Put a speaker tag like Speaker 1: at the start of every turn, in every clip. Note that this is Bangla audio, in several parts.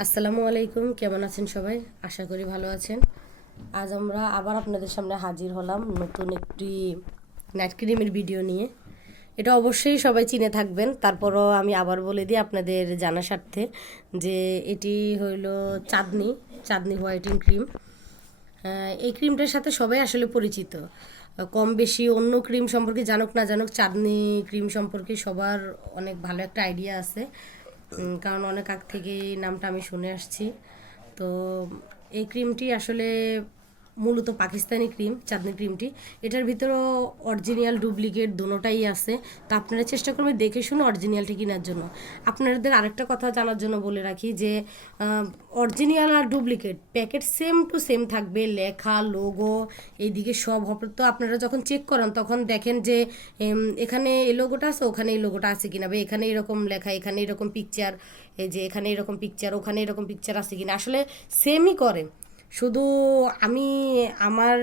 Speaker 1: আসসালামু আলাইকুম, কেমন আছেন সবাই? আশা করি ভালো আছেন। আজ আমরা আবার আপনাদের সামনে হাজির হলাম নতুন একটি নাইট ক্রিমের ভিডিও নিয়ে। এটা অবশ্যই সবাই চিনে থাকবেন। তারপরও আমি আবার বলে দিই আপনাদের জানার স্বার্থে যে এটি হইল চাঁদনি চাঁদনি হোয়াইটিং ক্রিম। এই ক্রিমটার সাথে সবাই আসলে পরিচিত। কম বেশি অন্য ক্রিম সম্পর্কে জানুক না জানুক, চাঁদনি ক্রিম সম্পর্কে সবার অনেক ভালো একটা আইডিয়া আছে। কারণ অনেক আগ থেকে নামটা আমি শুনে আসছি। তো এই ক্রিমটি আসলে মূলত পাকিস্তানি ক্রিম, চাঁদনি ক্রিমটি। এটার ভিতরেও অরিজিনাল ডুপ্লিকেট দুটোটাই আছে। তা আপনারা চেষ্টা করবেন দেখে শুনে অরিজিনালটি কেনার জন্য। আপনাদের আরেকটা কথা জানার জন্য বলে রাখি যে original R duplicate packet same to same থাকবে, লেখা লোগো এইদিকে সব হবে। তো আপনারা যখন চেক করেন, তখন দেখেন যে এখানে এই লোগোটা আছে, ওখানে এই লোগোটা আছে কিনা, বা এখানে এরকম লেখা, এখানে এরকম পিকচার এই যে এখানে এরকম পিকচার ওখানে এরকম পিকচার আছে কিনা। আসলে সেমই করে। শুধু আমি আমার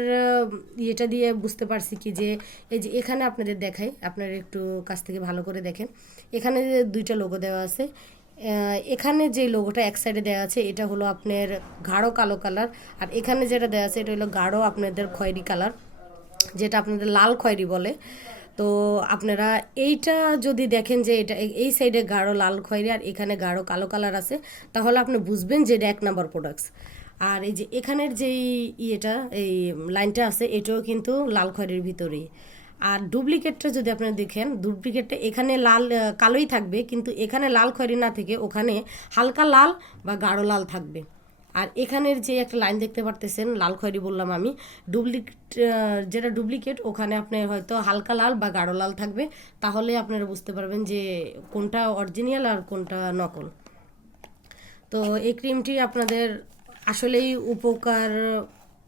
Speaker 1: ইয়েটা দিয়ে বুঝতে পারছি কি যে, এই যে এখানে আপনাদের দেখাই, আপনারা একটু কাছ থেকে ভালো করে দেখেন। এখানে যে দুইটা লোগো দেওয়া আছে এখানে যে লোগোটা এক সাইডে দেওয়া আছে, এটা হলো আপনার গাঢ় কালো কালার আর এখানে যেটা দেওয়া আছে, এটা হলো গাঢ় আপনাদের খয়েরি কালার যেটা আপনাদের লাল খয়েরি বলে। তো আপনারা এইটা যদি দেখেন যে এটা, এই সাইডে গাঢ় লাল খয়েরি আর এখানে গাঢ় কালো কালার আছে, তাহলে আপনি বুঝবেন যে এটা এক নাম্বার প্রোডাক্টস আর এই যে এখানের যেই ইয়েটা, এই লাইনটা আছে, এটাও কিন্তু লাল খয়েরির ভিতরেই। আর ডুপ্লিকেটটা যদি আপনারা দেখেন, ডুপ্লিকেটটা এখানে লাল কালোই থাকবে, কিন্তু এখানে লাল খয়েরি না থেকে ওখানে হালকা লাল বা গাঢ় লাল থাকবে। আর এখানের যে একটা লাইন দেখতে পারতেছেন, লাল খয়েরি বললাম আমি, ডুপ্লিকেট যেটা ডুপ্লিকেট, ওখানে আপনার হয়তো হালকা লাল বা গাঢ় লাল থাকবে, তাহলে আপনারা বুঝতে পারবেন যে কোনটা অরিজিনাল আর কোনটা নকল। তো এই ক্রিমটি আপনাদের আসলেই উপকার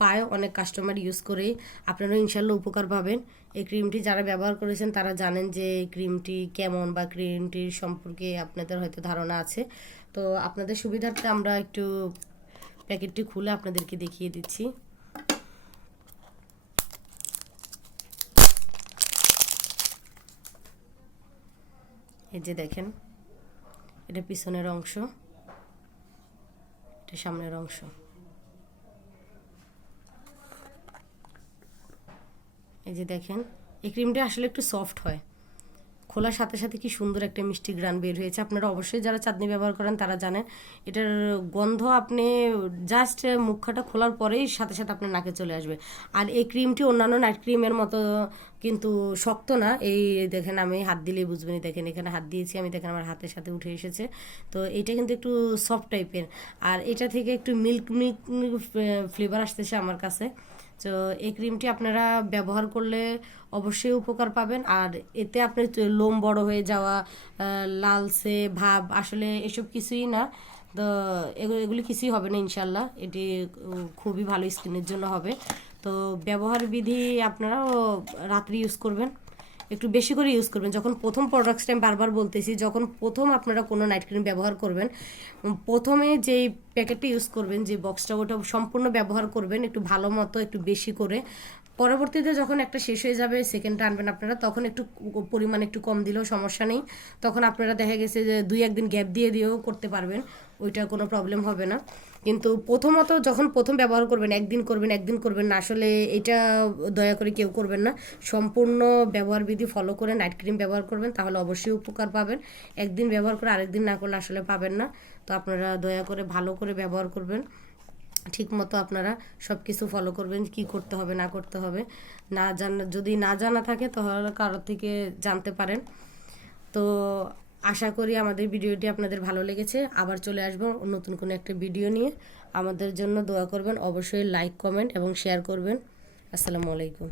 Speaker 1: পায় অনেক কাস্টমার ইউজ করেই। আপনারা ইনশাল্লাহ উপকার পাবেন। এই ক্রিমটি যারা ব্যবহার করেছেন, তারা জানেন যে ক্রিমটি কেমন বা ক্রিমটির সম্পর্কে আপনাদের হয়তো ধারণা আছে। তো আপনাদের সুবিধার্থে আমরা একটু প্যাকেটটি খুলে আপনাদেরকে দেখিয়ে দিচ্ছি। এই যে দেখেন, এটা পিছনের অংশ। এটা সামনের অংশ। এই যে দেখেন এই ক্রিমটা আসলে একটু সফট হয়। খোলার সাথে সাথে কি সুন্দর একটা মিষ্টি গ্রান বের হয়েছে। আপনারা অবশ্যই যারা চাটনি ব্যবহার করেন তারা জানেন, এটার গন্ধ আপনি জাস্ট মুখটা খোলার পরেই সাথে সাথে আপনার নাকে চলে আসবে। আর এই ক্রিমটি অন্যান্য নাইট ক্রিমের মতো কিন্তু শক্ত না। এই দেখেন আমি হাত দিলেই বুঝবেন দেখেন এখানে হাত দিয়েছি, আমি দেখেন আমার হাতের সাথে উঠে এসেছে। তো এটা কিন্তু একটু সফট টাইপের আর এটা থেকে একটু মিল্ক মিল্ক ফ্লেভার আসতেছে আমার কাছে। তো এই ক্রিমটি আপনারা ব্যবহার করলে অবশ্যই উপকার পাবেন। আর এতে আপনার লোম বড় হয়ে যাওয়া লালসে ভাব, আসলে এসব কিছুই না। তো এগুলি কিছুই হবে না ইনশাল্লাহ এটি খুবই ভালো স্কিনের জন্য হবে। তো ব্যবহার বিধি আপনারাও রাত্রি ইউজ করবেন। একটু বেশি করে ইউজ করবেন। যখন প্রথম প্রোডাক্টসটা আমি বারবার বলতেছি, যখন প্রথম আপনারা কোনো নাইট ক্রিম ব্যবহার করবেন প্রথমে যেই প্যাকেটটা ইউজ করবেন, যে বক্সটা ওটা সম্পূর্ণ ব্যবহার করবেন একটু ভালো মতো, একটু বেশি করে। পরবর্তীতে যখন একটা শেষ হয়ে যাবে সেকেন্ডটা আনবেন আপনারা, তখন একটু পরিমাণ একটু কম দিলেও সমস্যা নেই। তখন আপনারা দেখা গেছে যে দুই একদিন গ্যাপ দিয়ে দিয়েও করতে পারবেন। ওইটা কোনো প্রবলেম হবে না। কিন্তু প্রথমত যখন প্রথম ব্যবহার করবেন, একদিন করবেন একদিন করবেন না, আসলে এটা দয়া করে কেউ করবেন না। সম্পূর্ণ ব্যবহার বিধি ফলো করে নাইট ক্রিম ব্যবহার করবেন, তাহলে অবশ্যই উপকার পাবেন। একদিন ব্যবহার করে আরেকদিন না করলে আসলে পাবেন না। তো আপনারা দয়া করে ভালো করে ব্যবহার করবেন। ঠিক মতো আপনারা সব কিছু ফলো করবেন, কি করতে হবে, না করতে হবে। না জানা, যদি না জানা থাকে, তাহলে কারোর থেকে জানতে পারেন। তো আশা করি আমাদের ভিডিওটি আপনাদের ভালো লেগেছে। আবার চলে আসব নতুন কোনো একটা ভিডিও নিয়ে। আমাদের জন্য দোয়া করবেন, অবশ্যই লাইক কমেন্ট এবং শেয়ার করবেন। আসসালামু আলাইকুম।